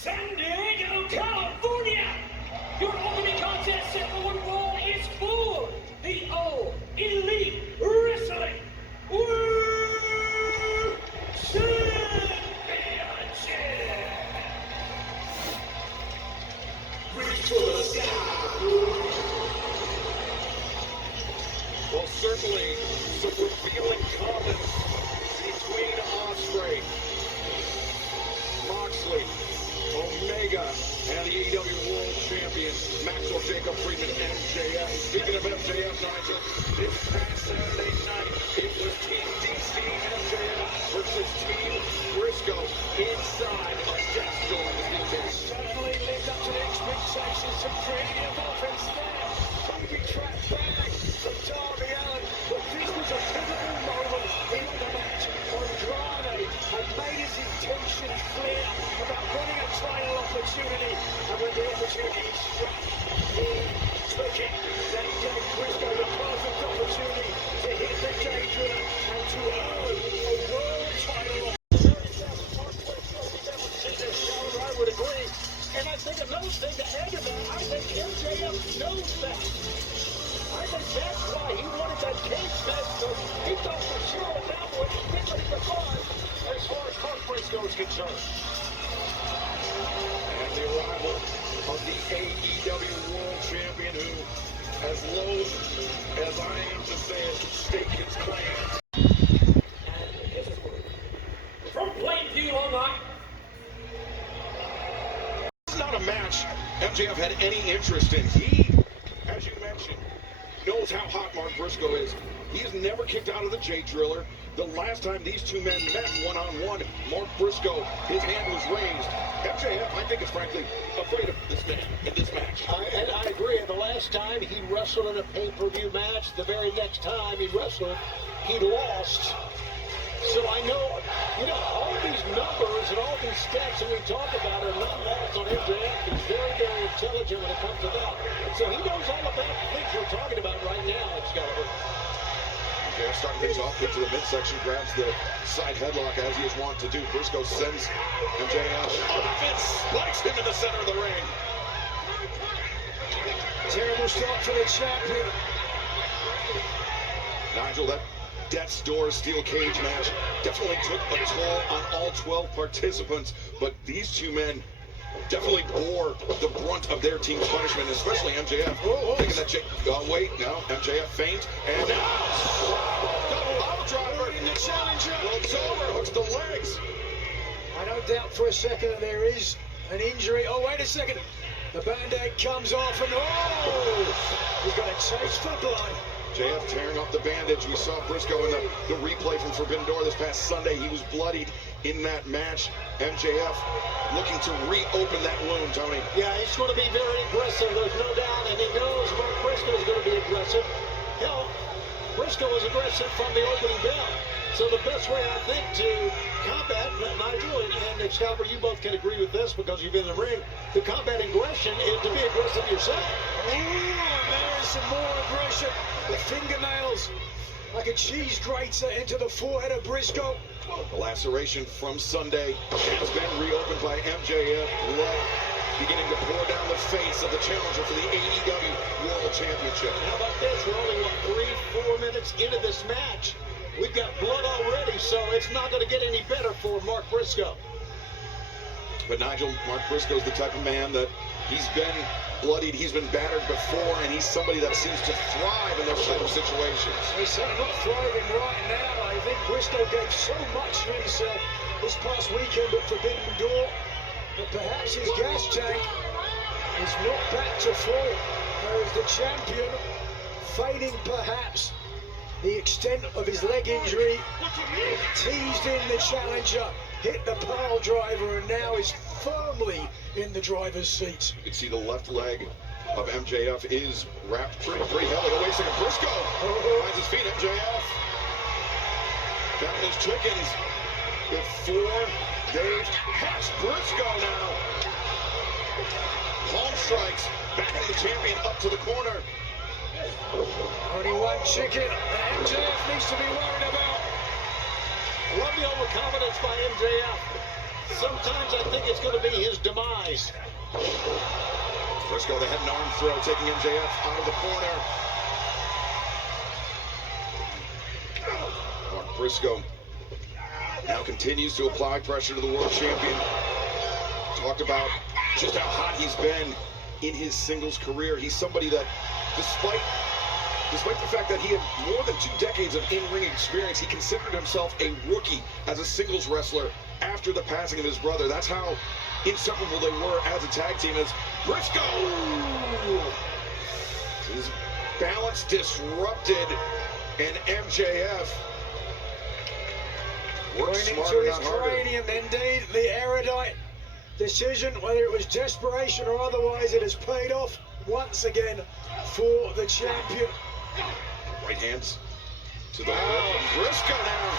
San Diego, California. Your opening contest set for one fall is for the All Elite Wrestling World Championship. Reach for the sky. Well, certainly some revealing comments between Ospreay, Moxley, Omega, and the AEW World Champion, Maxwell Jacob Friedman, MJF. Speaking of MJF, Nigel, this past Saturday night, it was Team DC MJF versus Team Briscoe inside a Death Door. Certainly lived up to the expectations. Some creative offense there. Maybe trapped back from Darby Allin, but this was a pivotal moment in the match. Andrade had made his intentions clear about winning a title opportunity, and when the opportunity struck, he took it. Then he gave Briscoe the perfect opportunity to hit the daydream and to earn a world title. I would agree. And I think another thing to add to that, I think MJF knows that. I think that's why he wanted that cage match, so he thought for sure at that point he'd get ready for fun as far as Mark Briscoe is concerned. And the arrival of the AEW World Champion, who, as loath as I am to say it, stake his claim. From Plainview Online. It's not a match MJF had any interest in. He, as you mentioned, knows how hot Mark Briscoe is. He has never kicked out of the J Driller. The last time these two men met one-on-one, Mark Briscoe, his hand was raised. MJF, I think, is frankly afraid of this man in this match. And I agree. The last time he wrestled in a pay-per-view match, the very next time he wrestled, he lost. So I know, all these numbers and all these stats that we talk about are not lost on MJF. He's very, very intelligent when it comes to that. So he knows all about the things we're talking about right now, Excalibur. MJF starting things off, gets to the midsection, grabs the side headlock as he is wont to do. Briscoe sends MJF up and spikes him in the center of the ring. Terrible start for the champion. Nigel, that Death's Door steel cage match definitely took a toll on all 12 participants, but these two men definitely bore the brunt of their team's punishment, especially MJF. Taking that wait, no, MJF feint, and now double arm driver in the challenger. Rolls over, hooks the legs. I don't doubt for a second that there is an injury. Oh, wait a second. The Band-Aid comes off and he's got a taste for blood. JF tearing off the bandage. We saw Briscoe in the replay from Forbidden Door this past Sunday. He was bloodied in that match. MJF looking to reopen that wound, Tony. Yeah, he's going to be very aggressive, there's no doubt, and he knows Mark Briscoe is going to be aggressive. Hell, Briscoe was aggressive from the opening bell. So the best way, I think, to combat Nigel and Excalibur, you both can agree with this because you've been in the ring, to combat aggression is to be aggressive yourself. There is some more aggression. The fingernails like a cheese grater into the forehead of Briscoe. The laceration from Sunday has been reopened by MJF. Blood beginning to pour down the face of the challenger for the AEW World Championship. How about this? We're only, 3-4 minutes into this match. We've got blood already, so it's not going to get any better for Mark Briscoe. But Nigel, Mark Briscoe's the type of man that he's been bloodied, he's been battered before, and he's somebody that seems to thrive in those type of situations. He's certainly not thriving right now. I think Briscoe gave so much to himself this past weekend at Forbidden Door that perhaps his gas tank is not back to full. Whereas the champion, feigning perhaps the extent of his leg injury, teased in the challenger, hit the pile driver, and now is firmly in the driver's seat. You can see the left leg of MJF is wrapped pretty heavily. Oh, wait a second, Briscoe finds his feet. MJF counting his chickens before they've hatched. Briscoe now. Palm strikes, backing the champion up to the corner. Only one chicken that MJF needs to be worried about. I love the overconfidence by MJF. sometimes I think it's going to be his demise. Briscoe, the head and arm throw, taking MJF out of the corner. Mark Briscoe now continues to apply pressure to the world champion. Talked about just how hot he's been in his singles career. He's somebody that, despite the fact that he had more than 2 decades of in-ring experience, he considered himself a rookie as a singles wrestler after the passing of his brother. That's how inseparable they were as a tag team. As Briscoe, his balance disrupted, and MJF works Going into smarter, his not harder. cranium, indeed. The erudite decision, whether it was desperation or otherwise, it has paid off once again for the champion. Right hands to the lip. Briscoe now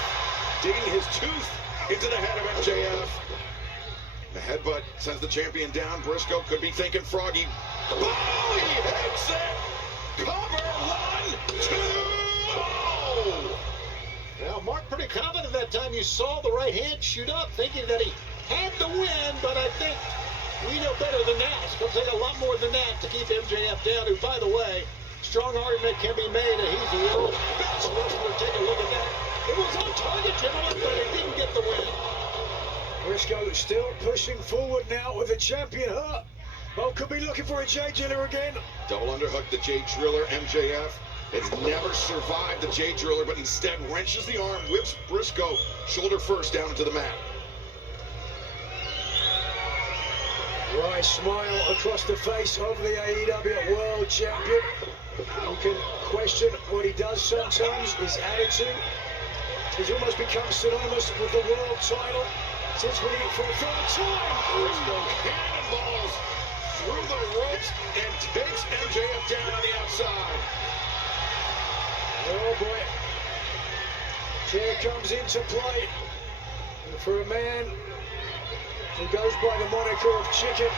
digging his tooth into the head of MJF. The headbutt sends the champion down. Briscoe could be thinking Froggy. Oh, he hits it! Cover, 1, 2, oh! Well, Mark pretty confident that time. You saw the right hand shoot up, thinking that he had the win, but I think we know better than that. It's going to take a lot more than that to keep MJF down, who, by the way, strong argument can be made that he's the world's best wrestler. Take a look at that. It was on target, gentlemen, but he didn't get the win. Briscoe still pushing forward now with the champion hurt. Well, could be looking for a J Driller again. Double underhook, the J Driller. MJF has never survived the J Driller, but instead wrenches the arm, whips Briscoe shoulder first down into the mat. Wry smile across the face of the AEW World Champion. You can question what he does sometimes. His attitude has almost become synonymous with the world title since winning it for the 3rd time. Briscoe cannonballs through the ropes and takes MJF down on the outside. Oh boy. Chair comes into play. And for a man who goes by the moniker of Chicken,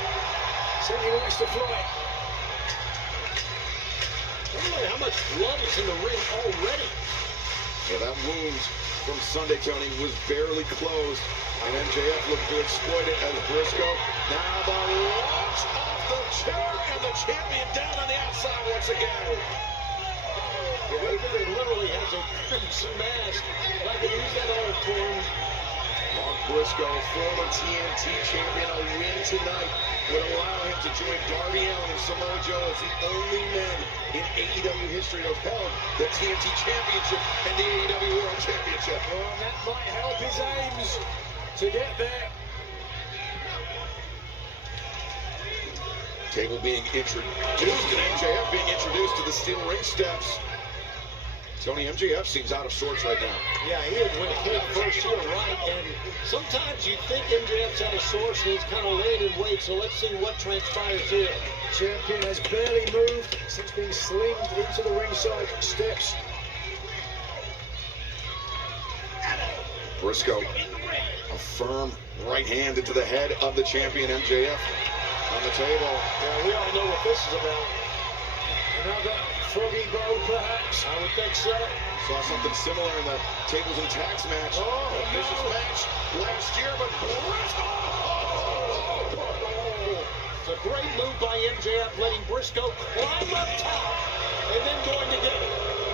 certainly likes to fly. I don't know how much blood is in the ring already. Yeah, that wound from Sunday, Tony, was barely closed, and MJF looked to exploit it as Briscoe. Now the launch off the chair, and the champion down on the outside once again. Yeah, he literally has a crimson mask. If I could use that old term. Mark Briscoe, former TNT champion, a win tonight would allow him to join Darby Allin and Samoa Joe as the only men in AEW history to have held the TNT Championship and the AEW World Championship. Well, and that might help his aims to get there. Table being introduced, and MJF being introduced to the steel ring steps. Tony, MJF seems out of sorts right now. Yeah, he is when it came first here, right? And sometimes you think MJF's out of sorts and he's kind of laid in wait, so let's see what transpires here. Champion has barely moved since being slimed into the ringside steps. Briscoe, a firm right hand into the head of the champion, MJF, on the table. Yeah, we all know what this is about. Another froggy bow, perhaps. I would think so. Saw something similar in the tables and tax match. Oh, A vicious no. match last year, but Briscoe! It's a great move by MJF, letting Briscoe climb up top and then going to get it.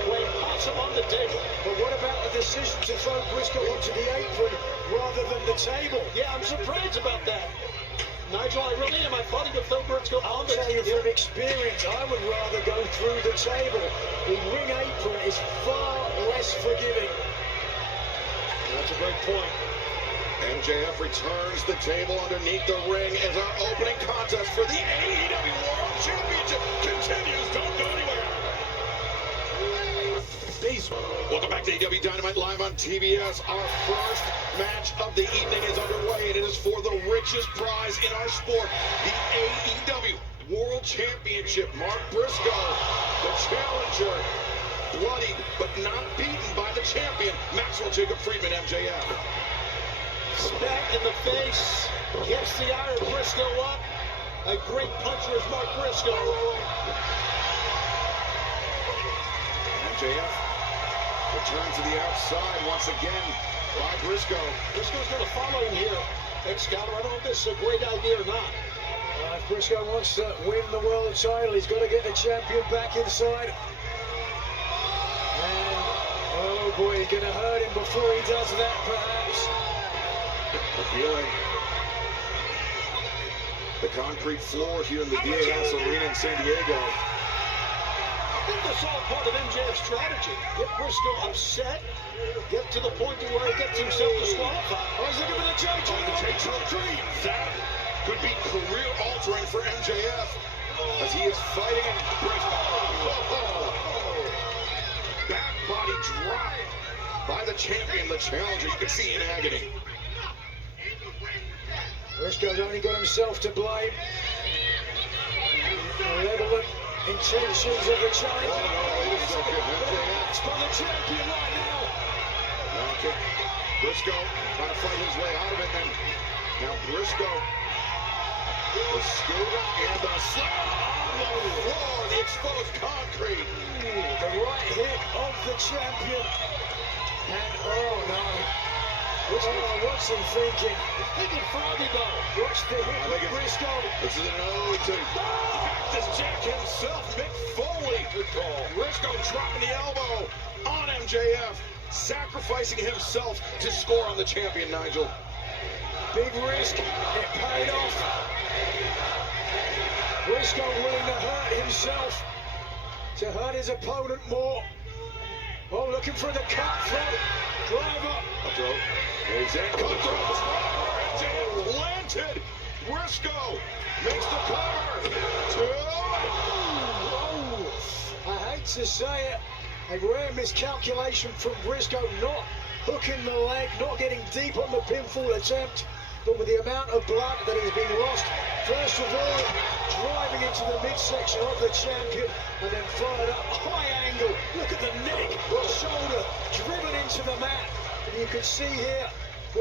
Playing possum on the table. But what about the decision to throw Briscoe onto the apron rather than the table? Yeah, I'm surprised about that. Nigel, I really am. I thought he would throw Briscoe I'll on the tell you table. from experience, I would rather go through the table. The ring apron is far less forgiving. That's a great point. MJF returns the table underneath the ring as our opening contest for the AEW World Championship continues. Don't go anywhere. Welcome back to AEW Dynamite live on TBS. Our first match of the evening is underway, and it is for the richest prize in our sport, the AEW World Championship. Mark Briscoe, the challenger, bloodied but not beaten by the champion, Maxwell Jacob Friedman, MJF. Smack in the face. Gets the Iron Briscoe up. A great puncher is Mark Briscoe. MJF return to the outside once again by Briscoe. Briscoe's going to follow him here. And Scott, I don't know if this is a great idea or not. If Briscoe wants to win the world title, he's got to get the champion back inside. And, oh boy, he's going to hurt him before he does that, perhaps. The feeling. The concrete floor here in the VAS Arena in San Diego. I think that's all part of MJF's strategy. Get Briscoe upset, get to the point to where he gets himself disqualified. Oh, he's looking for the J2. That could be career-altering for MJF as he is fighting in Briscoe. Back body drop by the champion, the challenger. You can see in agony. Briscoe's only got himself to blame. Malevolent intentions of the challenge. Oh, no, wait a second. It's by the champion right now. Okay. Briscoe trying to fight his way out of it. And now Briscoe, the scoop and the slam on the floor, the exposed concrete. The right hit of the champion. And oh no. Oh, what's he thinking? He's thinking froggy ball. Watch the hit with Briscoe. This is an ode to Cactus Jack himself, Mick Foley. Good call. Briscoe dropping the elbow on MJF, sacrificing himself to score on the champion, Nigel. Big risk. It paid off. Briscoe willing to hurt himself to hurt his opponent more. Oh, looking for the cutthroat driver. Cutthroat. There's that cutthroat. MJF planted. Briscoe makes the cover. I hate to say it, a rare miscalculation from Briscoe, not hooking the leg, not getting deep on the pinfall attempt, but with the amount of blood that has been lost, first of all, driving into the midsection of the champion, and then fired up, high angle, look at the neck, shoulder, driven into the mat, and you can see here,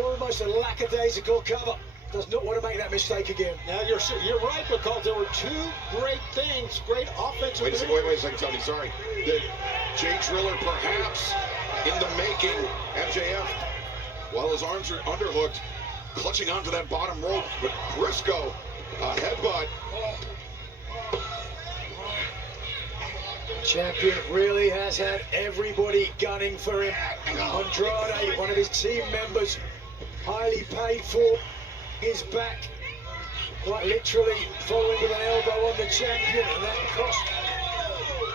almost a lackadaisical cover. Does not want to make that mistake again. Now you're right, because there were two great things, great offensive. Wait a second, Tony, sorry. The Jay Driller perhaps in the making. MJF, while his arms are underhooked, clutching onto that bottom rope, but Briscoe, a headbutt. Champion really has had everybody gunning for him. Andrade, one of his team members, highly paid for his back, quite literally following with an elbow on the champion, and that cost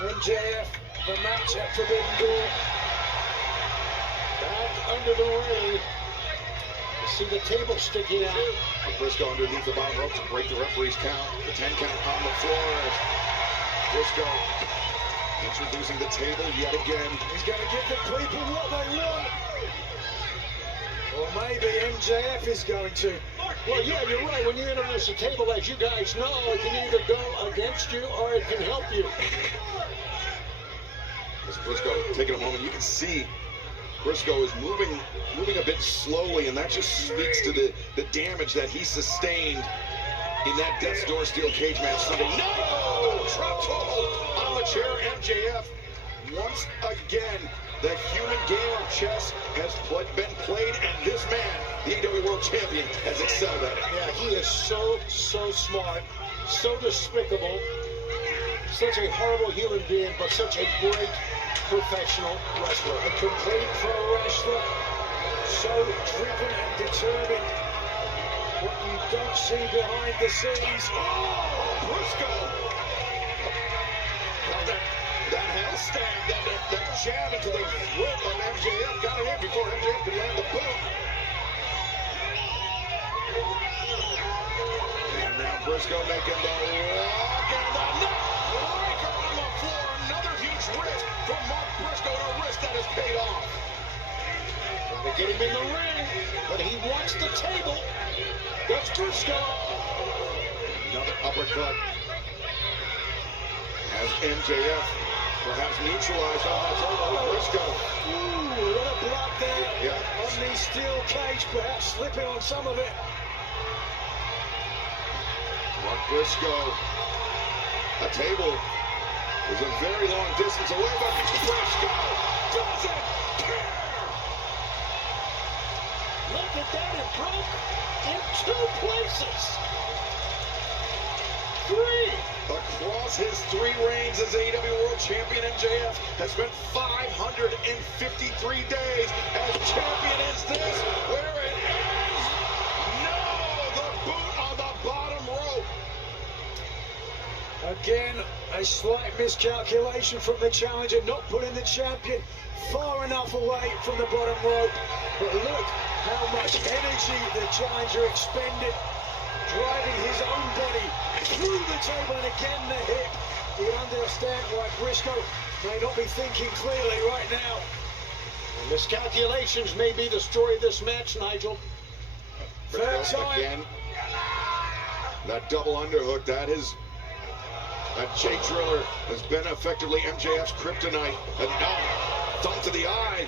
MJF the match at Forbidden Door. Back under the ring. You see the table sticking out. Briscoe underneath the bottom rope to break the referee's count. The 10 count on the floor as Briscoe introducing the table yet again. He's going to give the people what they want. Or maybe MJF is going to. Well, yeah, you're right. When you introduce a table, as you guys know, it can either go against you or it can help you. As Briscoe taking a moment, you can see Briscoe is moving a bit slowly, and that just speaks to the damage that he sustained in that Death's Door steel cage match Sunday. No! Drop toe on the chair. MJF, once again, the human game of chess has been played, and this man, the AEW World Champion, has excelled at it. Yeah, he is so smart, so despicable, such a horrible human being, but such a great professional wrestler. A complete pro wrestler, so driven and determined. What you don't see behind the scenes. Oh, Briscoe! Now that handstand, that jab into the throat of MJF got it in before MJF could land the boot. And now Briscoe making the walk and the neck breaker on the floor. Another huge wrist from Mark Briscoe, and a wrist that has paid off. Trying to get him in the ring, but he wants the table. That's Briscoe. Another uppercut. As MJF perhaps neutralized on that elbow. Briscoe. Ooh, a lot of blood there. Yeah. On the steel cage, perhaps slipping on some of it. Mark Briscoe. A table is a very long distance away, but Briscoe doesn't care. Look at that, it broke in 2 places. 3. Across his 3 reigns as AEW World Champion, MJF has spent 553 days as champion. Is this where it ends? No! The boot on the bottom rope. Again, a slight miscalculation from the challenger, not putting the champion far enough away from the bottom rope. But look how much energy the challenger expended, driving his own body through the table, and again the hip. You can understand why Briscoe may not be thinking clearly right now. And miscalculations may be the story of this match, Nigel. Third time. Again, that double underhook, that Jay Driller has been effectively MJF's kryptonite. And now, thumb to the eye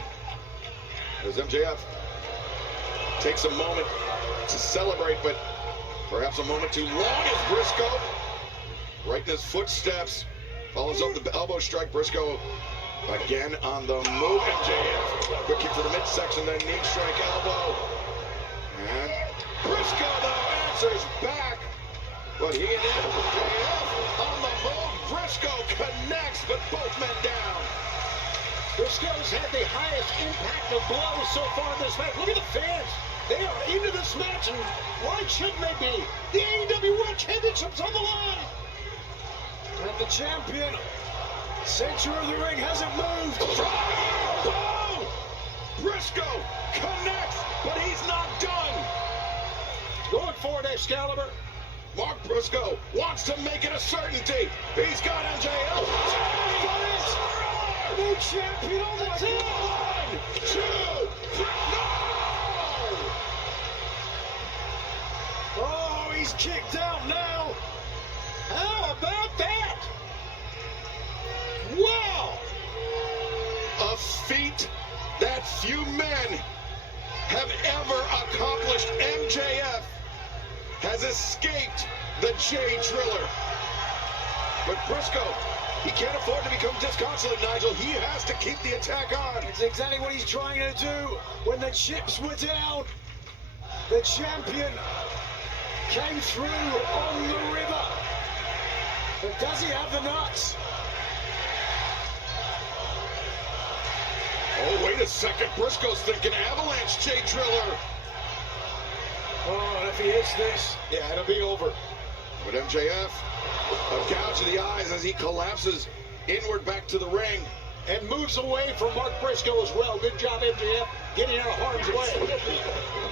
as MJF takes a moment to celebrate, but perhaps a moment too long as Briscoe, right in his footsteps, follows up the elbow strike. Briscoe again on the move. MJF, quick kick to the midsection, then knee strike, elbow. And Briscoe, though, answers back. But he and MJF on the move. Briscoe connects, but both men down. Briscoe's had the highest impact of blows so far in this match. Look at the fans. They are into this match, and why shouldn't they be? The AEW World Championship's on the line. And the champion, center of the ring, hasn't moved. Boom! Briscoe connects, but he's not done. Going for it, Excalibur. Mark Briscoe wants to make it a certainty. He's got MJF. New champion, oh my God. 1, 2, 3, no! Oh, he's kicked out now. How about that? Wow! A feat that few men have ever accomplished. MJF has escaped the Jay Driller. But Briscoe, he can't afford to become disconsolate, Nigel. He has to keep the attack on. It's exactly what he's trying to do. When the chips were down, the champion came through on the river. But does he have the nuts? Oh, wait a second. Briscoe's thinking avalanche, Jay Driller. Oh, and if he hits this, Yeah, it'll be over. But MJF, a gouge of the eyes as he collapses inward back to the ring. And moves away from Mark Briscoe as well. Good job, MJF, getting out of harm's way. The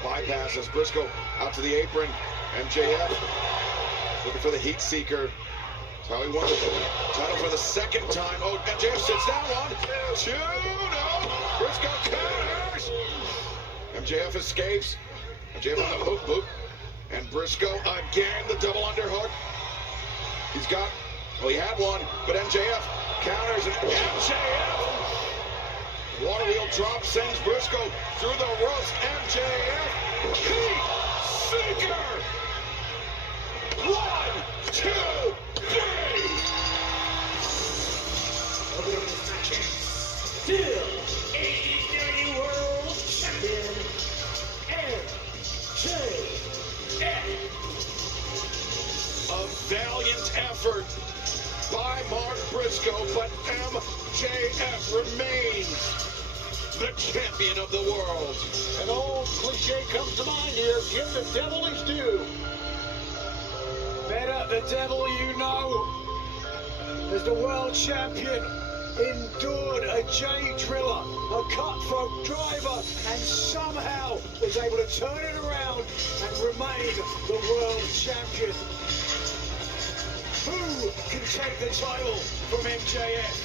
bypass as Briscoe out to the apron. MJF looking for the heat seeker. That's how he won the title for the second time. Oh, MJF sits down. 1, 2, no. Briscoe counters. MJF escapes. MJF on the hook boot. And Briscoe again, the double underhook. He's got, well, he had one, but MJF counters, and MJF, water wheel drop, sends Briscoe through the ropes. MJF, heat seeker. 1, 2, 3. still AEW World Champion MJF. A valiant effort by Mark Briscoe, but MJF remains the champion of the world. An old cliche comes to mind here. Give the devil his due. Better the devil you know, as the world champion endured a Jay Driller, a cutthroat driver, and somehow was able to turn it around and remain the world champion. Who can take the title from MJF?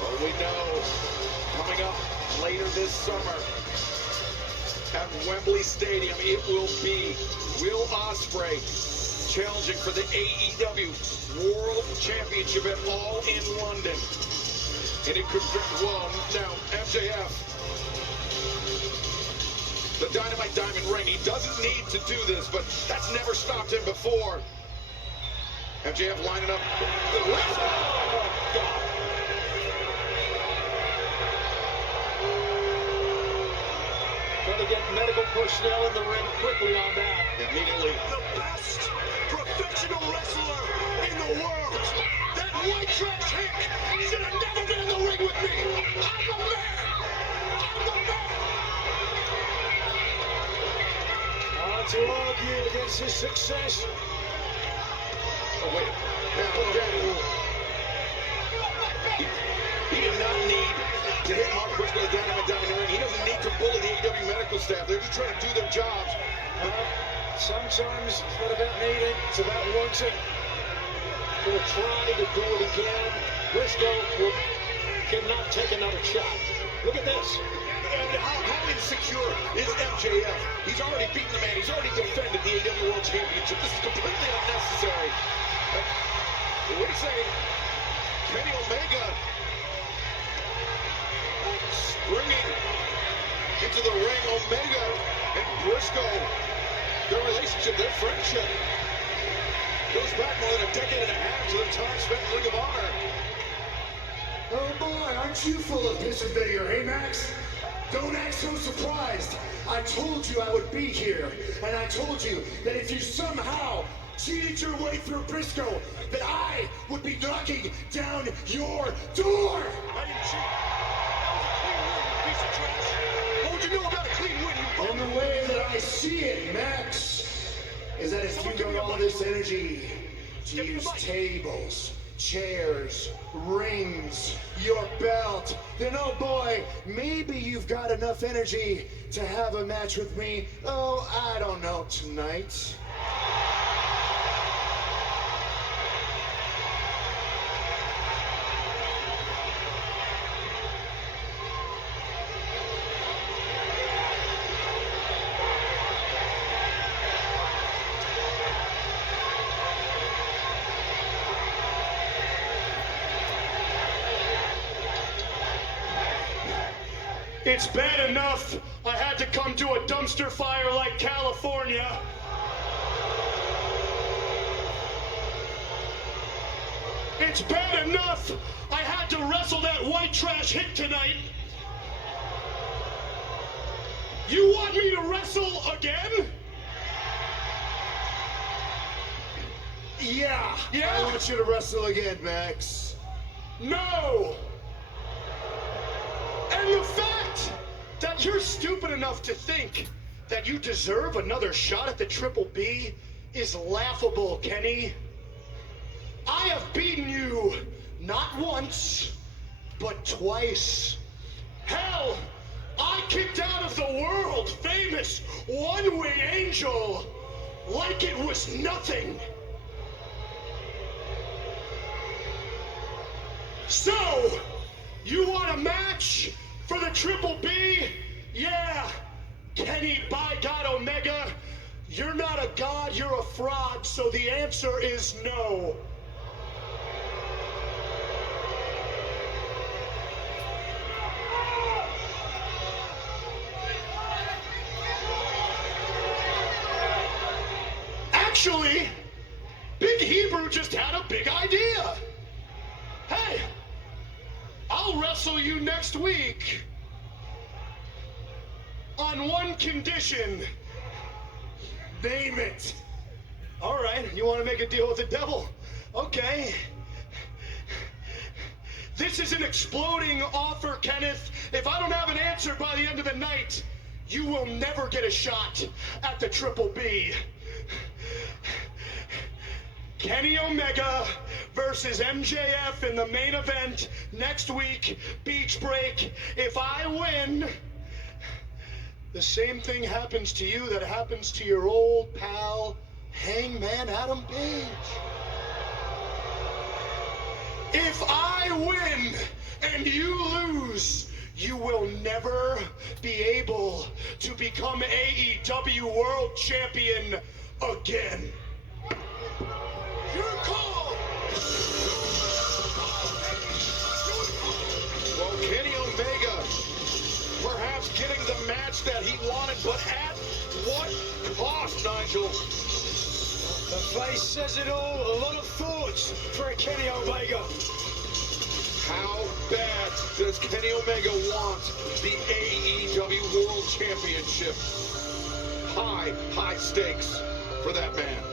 Well, we know coming up later this summer at Wembley Stadium, it will be Will Ospreay challenging for the AEW World Championship at All in London. And it could very well, now, MJF, the Dynamite Diamond Ring, he doesn't need to do this, but that's never stopped him before. MJF lining up the left. Oh, God. to get medical personnel in the ring quickly on that. Immediately. The best professional wrestler in the world. That white trash hick should have never been in the ring with me. I'm the man. I'm the man. Hard to argue against his success. Oh, wait. Now, again. He did not need to hit Mark Briscoe Dynamite down in the ring. He doesn't need to bully the AEW medical staff. They're just trying to do their jobs. Sometimes it's not about needing, it's about wanting. We're trying to do it again. Briscoe cannot take another shot. Look at this. And how insecure is MJF? He's already beaten the man. He's already defended the AEW World Championship. This is completely unnecessary. What do you say? Kenny Omega springing into the ring. Omega and Briscoe, their relationship, their friendship goes back more than a decade and a half to their time spent in Ring of Honor. Oh boy, aren't you full of piss and vinegar, hey Max? Don't act so surprised. I told you I would be here, and I told you that if you somehow cheated your way through Briscoe, that I would be knocking down your door. I didn't cheat. That was a clean win, you piece of trash. What would you know about a clean win, you bum? And the way that I see it, Max, is that if you got all this energy to use tables, chairs, rings, your belt, then oh boy, maybe you've got enough energy to have a match with me, oh, I don't know, tonight. It's bad enough I had to come to a dumpster fire like California. It's bad enough I had to wrestle that white trash hick tonight. You want me to wrestle again? Yeah. I want you to wrestle again, Max. No! And the fact that you're stupid enough to think that you deserve another shot at the Triple B is laughable, Kenny. I have beaten you not once, but twice. Hell, I kicked out of the world-famous One-Wing Angel like it was nothing. So, you want a match for the Triple B? Yeah, Kenny, by God, Omega, you're not a god, you're a fraud, so the answer is no. Actually, Big Hebrew just had a big idea. Hey, I'll wrestle you next week on one condition. Name it. All right, you want to make a deal with the devil? Okay. This is an exploding offer, Kenneth. If I don't have an answer by the end of the night, you will never get a shot at the Triple B. Kenny Omega versus MJF in the main event next week, Beach Break. If I win, the same thing happens to you that happens to your old pal, Hangman Adam Page. If I win and you lose, you will never be able to become AEW World Champion again. Your call! Well, Kenny Omega perhaps getting the match that he wanted, but at what cost, Nigel? The face says it all. A lot of thoughts for a Kenny Omega. How bad does Kenny Omega want the AEW World Championship? High stakes for that man.